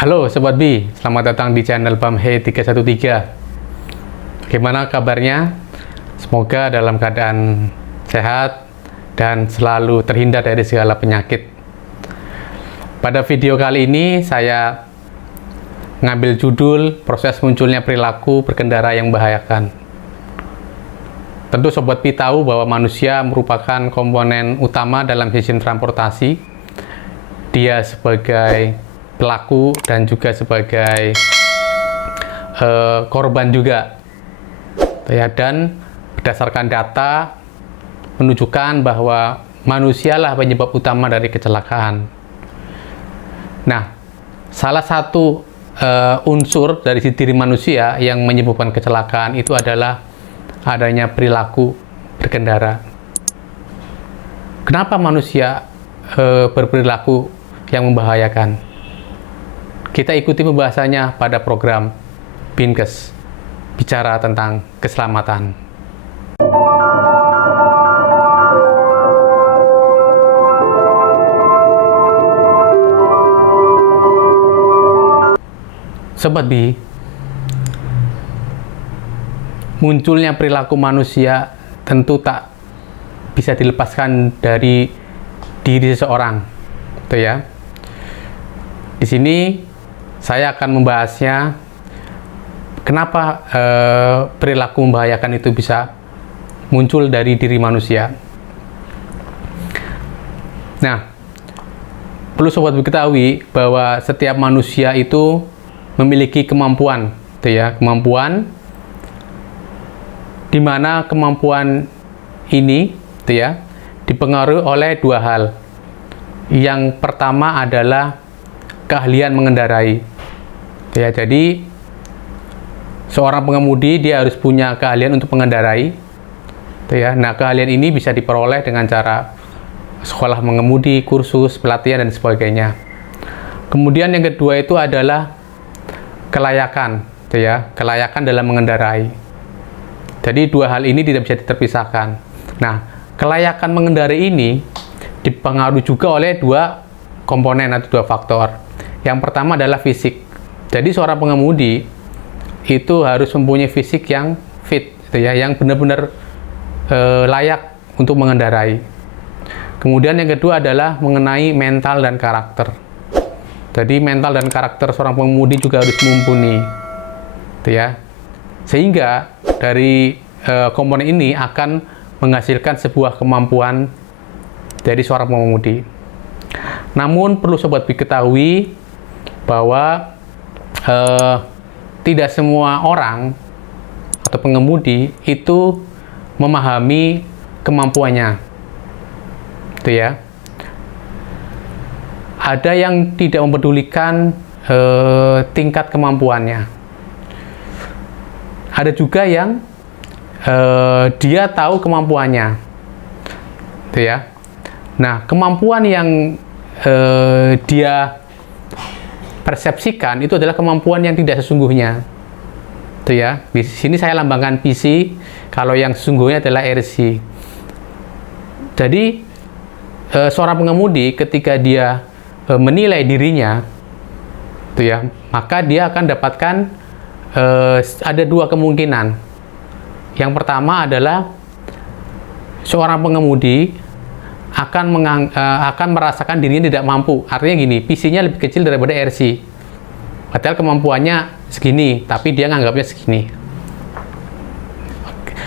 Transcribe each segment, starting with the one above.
Halo Sobat Bi, selamat datang di channel Bamhe 313. Bagaimana kabarnya? Semoga dalam keadaan sehat dan selalu terhindar dari segala penyakit. Pada video kali ini saya ngambil judul proses munculnya perilaku berkendara yang membahayakan. Tentu Sobat Bi tahu bahwa manusia merupakan komponen utama dalam sistem transportasi. Dia sebagai pelaku dan juga sebagai korban juga, ya. Dan berdasarkan data menunjukkan bahwa manusialah penyebab utama dari kecelakaan. Nah, salah satu unsur dari diri manusia yang menyebabkan kecelakaan itu adalah adanya perilaku berkendara. Kenapa manusia berperilaku yang membahayakan? Kita ikuti pembahasannya pada program Binkes, bicara tentang keselamatan. Sobat Bi, munculnya perilaku manusia tentu tak bisa dilepaskan dari diri seseorang, gitu ya. Di sini saya akan membahasnya kenapa perilaku membahayakan itu bisa muncul dari diri manusia. Nah, perlu Sobat ketahui bahwa setiap manusia itu memiliki kemampuan, gitu ya, kemampuan di mana kemampuan ini, gitu ya, dipengaruhi oleh dua hal. Yang pertama adalah keahlian mengendarai. Ya, jadi seorang pengemudi dia harus punya keahlian untuk mengendarai. Ya, nah keahlian ini bisa diperoleh dengan cara sekolah mengemudi, kursus, pelatihan dan sebagainya. Kemudian yang kedua itu adalah kelayakan, ya, kelayakan dalam mengendarai. Jadi dua hal ini tidak bisa terpisahkan. Nah, kelayakan mengendarai ini dipengaruhi juga oleh dua komponen atau dua faktor. Yang pertama adalah fisik. Jadi seorang pengemudi itu harus mempunyai fisik yang fit, gitu ya, yang benar-benar layak untuk mengendarai. Kemudian yang kedua adalah mengenai mental dan karakter. Jadi mental dan karakter seorang pengemudi juga harus mumpuni, gitu ya. Sehingga dari komponen ini akan menghasilkan sebuah kemampuan dari seorang pengemudi. Namun perlu Sobat diketahui bahwa tidak semua orang atau pengemudi itu memahami kemampuannya, gitu ya. Ada yang tidak mempedulikan tingkat kemampuannya. Ada juga yang dia tahu kemampuannya, gitu ya. Nah, kemampuan yang dia persepsikan itu adalah kemampuan yang tidak sesungguhnya, itu ya. Di sini saya lambangkan PC, kalau yang sesungguhnya adalah RC. Jadi seorang pengemudi ketika dia menilai dirinya, itu ya, maka dia akan dapatkan ada dua kemungkinan. Yang pertama adalah seorang pengemudi akan merasakan dirinya tidak mampu. Artinya gini, PC-nya lebih kecil daripada RC. Padahal kemampuannya segini, tapi dia nganggapnya segini.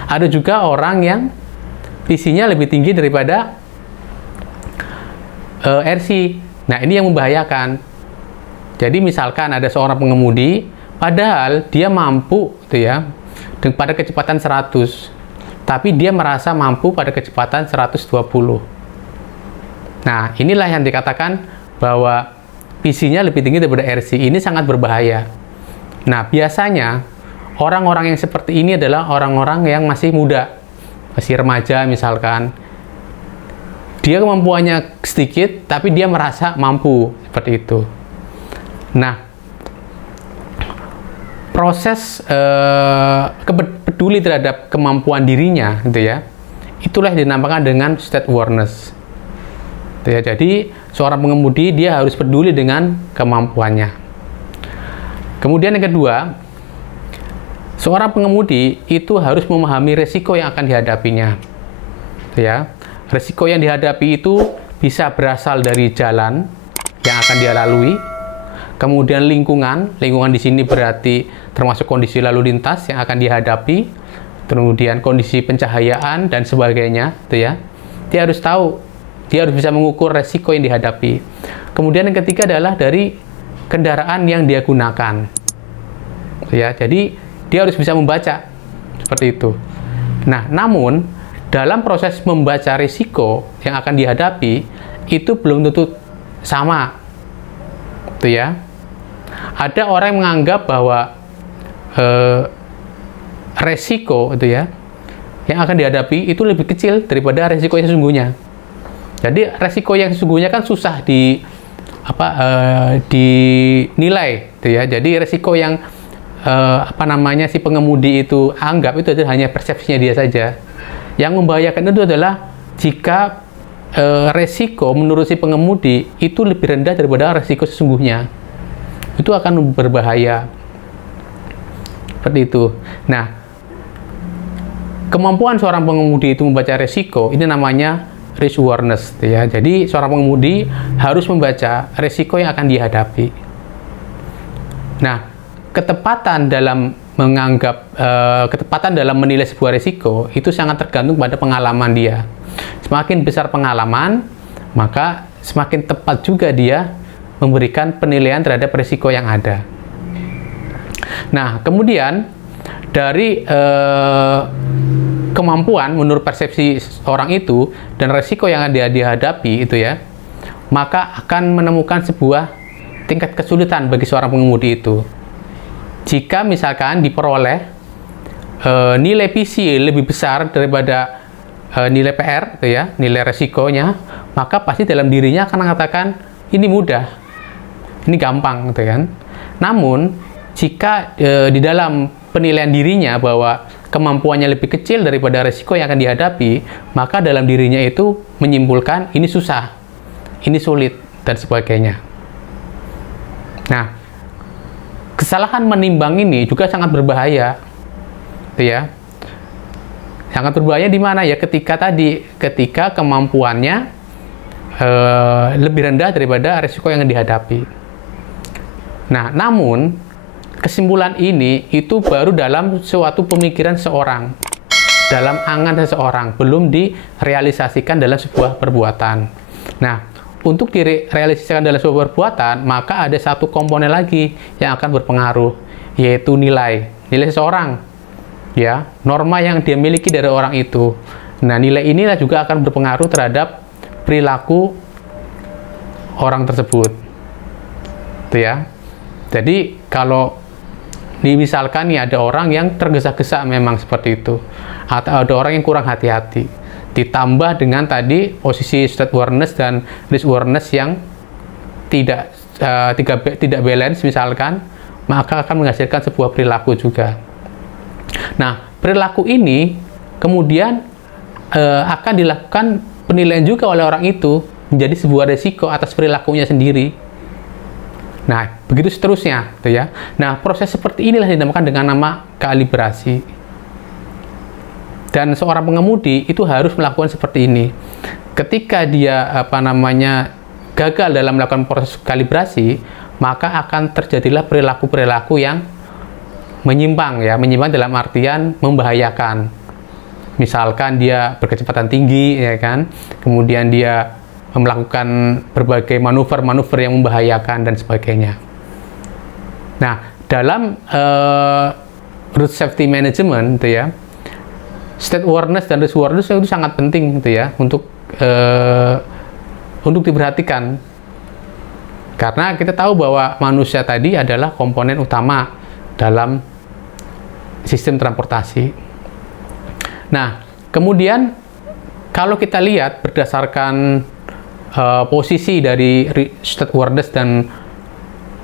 Ada juga orang yang PC-nya lebih tinggi daripada RC. Nah, ini yang membahayakan. Jadi misalkan ada seorang pengemudi, padahal dia mampu, gitu ya, pada kecepatan 100, tapi dia merasa mampu pada kecepatan 120. Nah, inilah yang dikatakan bahwa PC-nya lebih tinggi daripada RC. Ini sangat berbahaya. Nah, biasanya orang-orang yang seperti ini adalah orang-orang yang masih muda, masih remaja misalkan. Dia kemampuannya sedikit, tapi dia merasa mampu, seperti itu. Nah, proses peduli terhadap kemampuan dirinya, gitu ya, itulah yang dinamakan dengan state awareness. Ya, jadi seorang pengemudi dia harus peduli dengan kemampuannya. Kemudian yang kedua, seorang pengemudi itu harus memahami resiko yang akan dihadapinya. Ya, resiko yang dihadapi itu bisa berasal dari jalan yang akan dia lalui, kemudian lingkungan di sini berarti termasuk kondisi lalu lintas yang akan dihadapi, kemudian kondisi pencahayaan dan sebagainya, gitu ya. Dia harus tahu, dia harus bisa mengukur resiko yang dihadapi. Kemudian yang ketiga adalah dari kendaraan yang dia gunakan. Ya, jadi dia harus bisa membaca seperti itu. Nah, namun dalam proses membaca risiko yang akan dihadapi itu belum tentu sama, gitu ya. Ada orang yang menganggap bahwa resiko itu ya yang akan dihadapi itu lebih kecil daripada resiko yang sesungguhnya. Jadi resiko yang sesungguhnya kan susah dinilai, gitu ya. Jadi resiko yang si pengemudi itu anggap itu adalah hanya persepsinya dia saja. Yang membahayakan itu adalah jika resiko menurut si pengemudi itu lebih rendah daripada resiko sesungguhnya. Itu akan berbahaya. Seperti itu. Nah, kemampuan seorang pengemudi itu membaca resiko, ini namanya risk awareness, ya. Jadi seorang pengemudi harus membaca resiko yang akan dihadapi. Nah, ketepatan dalam menilai sebuah risiko itu sangat tergantung pada pengalaman dia. Semakin besar pengalaman, maka semakin tepat juga dia memberikan penilaian terhadap risiko yang ada. Nah, kemudian dari kemampuan menurut persepsi orang itu dan risiko yang dia dihadapi itu ya, maka akan menemukan sebuah tingkat kesulitan bagi seorang pengemudi itu. Jika misalkan diperoleh nilai PC lebih besar daripada nilai PR, gitu ya, nilai resikonya, maka pasti dalam dirinya akan mengatakan ini mudah, ini gampang, gitu kan. Namun jika di dalam penilaian dirinya bahwa kemampuannya lebih kecil daripada resiko yang akan dihadapi, maka dalam dirinya itu menyimpulkan ini susah, ini sulit, dan sebagainya. Nah, kesalahan menimbang ini juga sangat berbahaya, gitu ya. Sangat berbahaya di mana ya? Ketika kemampuannya lebih rendah daripada risiko yang dihadapi. Nah, namun kesimpulan ini itu baru dalam suatu pemikiran seorang, dalam angan seseorang, belum direalisasikan dalam sebuah perbuatan. Nah, untuk direalisasikan dalam sebuah perbuatan, maka ada satu komponen lagi yang akan berpengaruh, yaitu nilai seseorang, ya, norma yang dia miliki dari orang itu. Nah, nilai inilah juga akan berpengaruh terhadap perilaku orang tersebut, gitu ya. Jadi kalau misalkan nih ada orang yang tergesa-gesa memang seperti itu, atau ada orang yang kurang hati-hati, ditambah dengan tadi posisi state awareness dan risk awareness yang tidak balance misalkan, maka akan menghasilkan sebuah perilaku juga. Nah, perilaku ini kemudian akan dilakukan penilaian juga oleh orang itu menjadi sebuah resiko atas perilakunya sendiri. Nah, begitu seterusnya, gitu ya. Nah, proses seperti inilah dinamakan dengan nama kalibrasi. Dan seorang pengemudi itu harus melakukan seperti ini. Ketika dia gagal dalam melakukan proses kalibrasi, maka akan terjadilah perilaku-perilaku yang menyimpang, ya, menyimpang dalam artian membahayakan. Misalkan dia berkecepatan tinggi, ya kan, kemudian dia melakukan berbagai manuver-manuver yang membahayakan dan sebagainya. Nah, dalam road safety management, gitu ya, state awareness dan risk awareness itu sangat penting, gitu ya, untuk diperhatikan. Karena kita tahu bahwa manusia tadi adalah komponen utama dalam sistem transportasi. Nah, kemudian kalau kita lihat berdasarkan posisi dari state awareness dan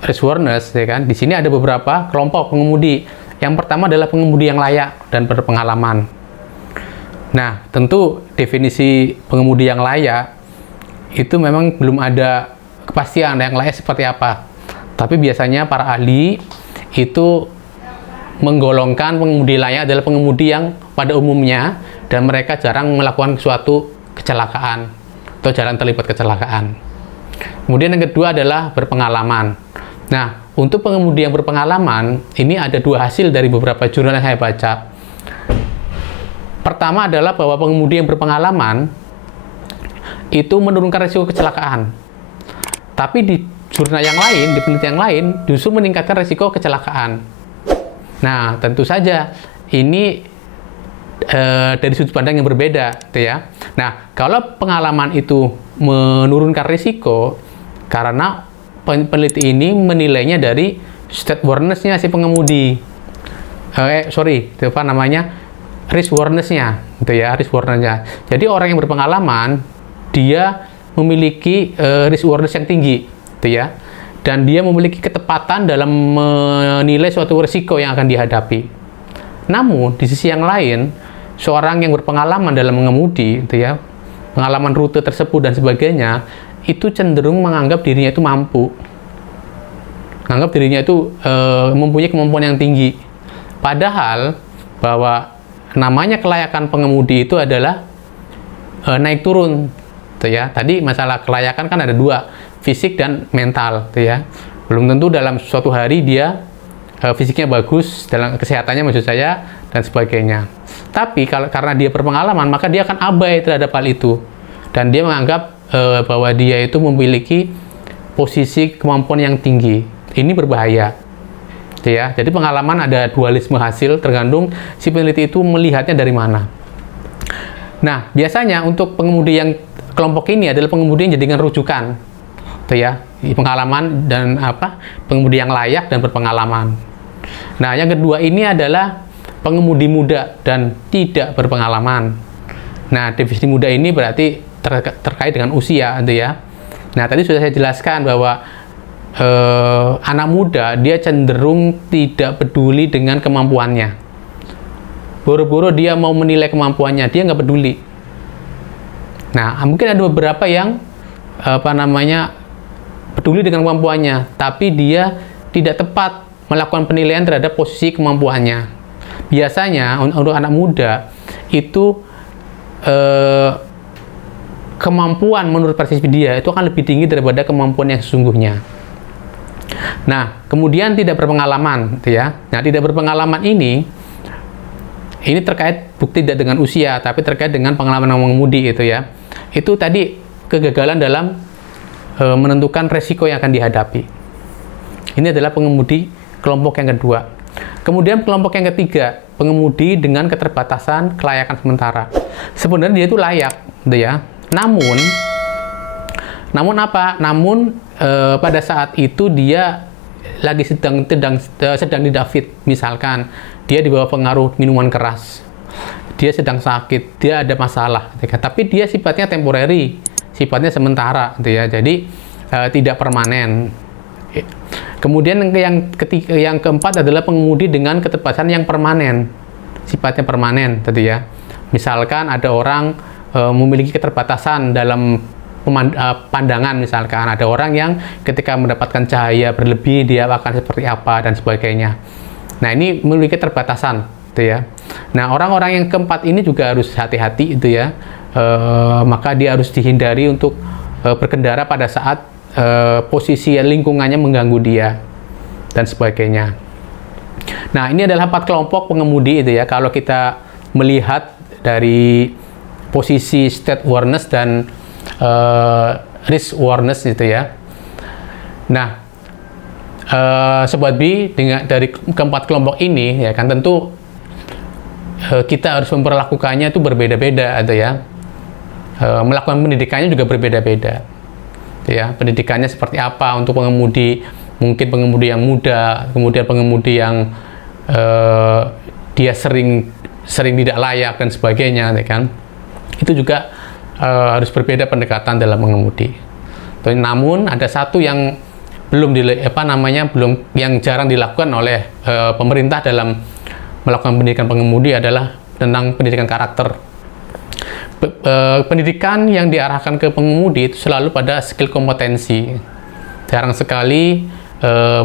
risk awareness, ya kan, di sini ada beberapa kelompok pengemudi. Yang pertama adalah pengemudi yang layak dan berpengalaman. Nah, tentu definisi pengemudi yang layak itu memang belum ada kepastian yang layak seperti apa. Tapi biasanya para ahli itu menggolongkan pengemudi layak adalah pengemudi yang pada umumnya dan mereka jarang melakukan suatu kecelakaan atau jarang terlibat kecelakaan. Kemudian yang kedua adalah berpengalaman. Nah, untuk pengemudi yang berpengalaman, ini ada dua hasil dari beberapa jurnal yang saya baca. Pertama adalah bahwa pengemudi yang berpengalaman itu menurunkan risiko kecelakaan. Tapi di jurnal yang lain, di penelitian yang lain, justru meningkatkan risiko kecelakaan. Nah, tentu saja ini dari sudut pandang yang berbeda, gitu ya. Nah, kalau pengalaman itu menurunkan risiko, karena peneliti ini menilainya dari state awareness-nya si pengemudi. Risk awareness-nya, gitu ya, risk awareness-nya. Jadi orang yang berpengalaman, dia memiliki risk awareness yang tinggi, gitu ya. Dan dia memiliki ketepatan dalam menilai suatu risiko yang akan dihadapi. Namun, di sisi yang lain, seorang yang berpengalaman dalam mengemudi, gitu ya, pengalaman rute tersebut dan sebagainya, itu cenderung menganggap dirinya itu mampu. Menganggap dirinya itu mempunyai kemampuan yang tinggi. Padahal, bahwa namanya kelayakan pengemudi itu adalah naik turun. Gitu ya. Tadi masalah kelayakan kan ada dua, fisik dan mental, gitu ya. Belum tentu dalam suatu hari dia fisiknya bagus, dalam kesehatannya maksud saya, dan sebagainya. Tapi karena dia berpengalaman, maka dia akan abai terhadap hal itu. Dan dia menganggap bahwa dia itu memiliki posisi kemampuan yang tinggi. Ini berbahaya. Gitu ya. Jadi pengalaman ada dualisme hasil, tergantung si peneliti itu melihatnya dari mana. Nah, biasanya untuk pengemudi yang kelompok ini adalah pengemudi yang jadikan rujukan, gitu ya, pengalaman dan pengemudi yang layak dan berpengalaman. Nah, yang kedua ini adalah pengemudi muda dan tidak berpengalaman. Nah, definisi muda ini berarti terkait dengan usia, gitu ya. Nah, tadi sudah saya jelaskan bahwa anak muda dia cenderung tidak peduli dengan kemampuannya. Boro-boro dia mau menilai kemampuannya, dia nggak peduli. Nah, mungkin ada beberapa yang peduli dengan kemampuannya, tapi dia tidak tepat melakukan penilaian terhadap posisi kemampuannya. Biasanya untuk anak muda itu kemampuan menurut persepsi dia itu akan lebih tinggi daripada kemampuan yang sesungguhnya. Nah, kemudian tidak berpengalaman, gitu ya. Nah, tidak berpengalaman ini terkait bukti tidak dengan usia, tapi terkait dengan pengalaman mengemudi, gitu ya. Itu tadi kegagalan dalam menentukan resiko yang akan dihadapi. Ini adalah pengemudi kelompok yang kedua. Kemudian kelompok yang ketiga, pengemudi dengan keterbatasan kelayakan sementara. Sebenarnya dia itu layak, gitu ya. Namun pada saat itu dia lagi sedang tidak fit. Misalkan dia di bawah pengaruh minuman keras, dia sedang sakit, dia ada masalah, tapi dia sifatnya temporary, sifatnya sementara, gitu ya. Jadi tidak permanen. Kemudian yang keempat adalah pengemudi dengan keterbatasan yang permanen, sifatnya permanen, gitu ya. Misalkan ada orang memiliki keterbatasan dalam pandangan, misalkan ada orang yang ketika mendapatkan cahaya berlebih dia akan seperti apa dan sebagainya. Nah, ini memiliki keterbatasan, gitu ya. Nah, orang-orang yang keempat ini juga harus hati-hati, itu ya. Maka dia harus dihindari untuk berkendara pada saat posisi lingkungannya mengganggu dia dan sebagainya. Nah, ini adalah 4 kelompok pengemudi, itu ya. Kalau kita melihat dari posisi state awareness dan risk awareness, gitu ya. Nah, Sobat B, dari keempat kelompok ini, ya kan, tentu kita harus memperlakukannya itu berbeda-beda, gitu ya. Melakukan pendidikannya juga berbeda-beda, ya. Pendidikannya seperti apa untuk pengemudi, mungkin pengemudi yang muda, kemudian pengemudi yang dia sering tidak layak dan sebagainya, ya kan. Itu juga harus berbeda pendekatan dalam mengemudi. Namun ada satu yang yang jarang dilakukan oleh pemerintah dalam melakukan pendidikan pengemudi adalah tentang pendidikan karakter. Pendidikan yang diarahkan ke pengemudi itu selalu pada skill kompetensi. Jarang sekali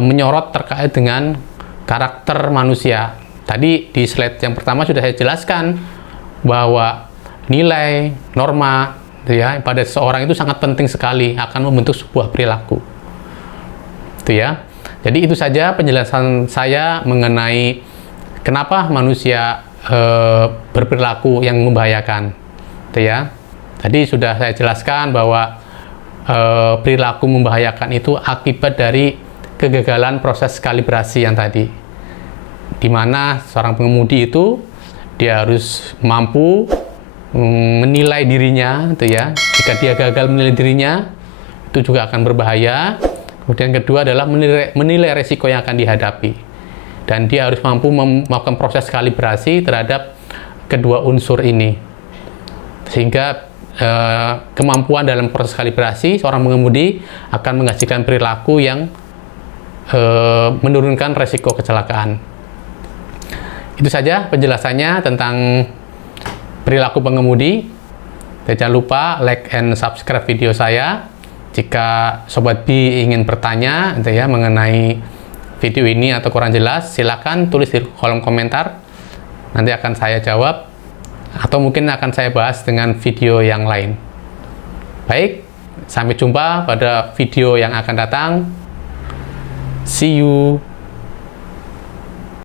menyorot terkait dengan karakter manusia. Tadi di slide yang pertama sudah saya jelaskan bahwa nilai, norma, ya, pada seseorang itu sangat penting sekali akan membentuk sebuah perilaku. Itu ya. Jadi itu saja penjelasan saya mengenai kenapa manusia berperilaku yang membahayakan. Itu ya. Tadi sudah saya jelaskan bahwa perilaku membahayakan itu akibat dari kegagalan proses kalibrasi yang tadi, di mana seorang pengemudi itu dia harus mampu menilai dirinya, gitu ya. Jika dia gagal menilai dirinya, itu juga akan berbahaya. Kemudian kedua adalah menilai resiko yang akan dihadapi, dan dia harus mampu melakukan proses kalibrasi terhadap kedua unsur ini, sehingga kemampuan dalam proses kalibrasi seorang pengemudi akan menghasilkan perilaku yang menurunkan resiko kecelakaan. Itu saja penjelasannya tentang perilaku pengemudi. Jangan lupa like and subscribe video saya. Jika Sobat B ingin bertanya ya, mengenai video ini atau kurang jelas, silakan tulis di kolom komentar. Nanti akan saya jawab, atau mungkin akan saya bahas dengan video yang lain. Baik, sampai jumpa pada video yang akan datang. See you.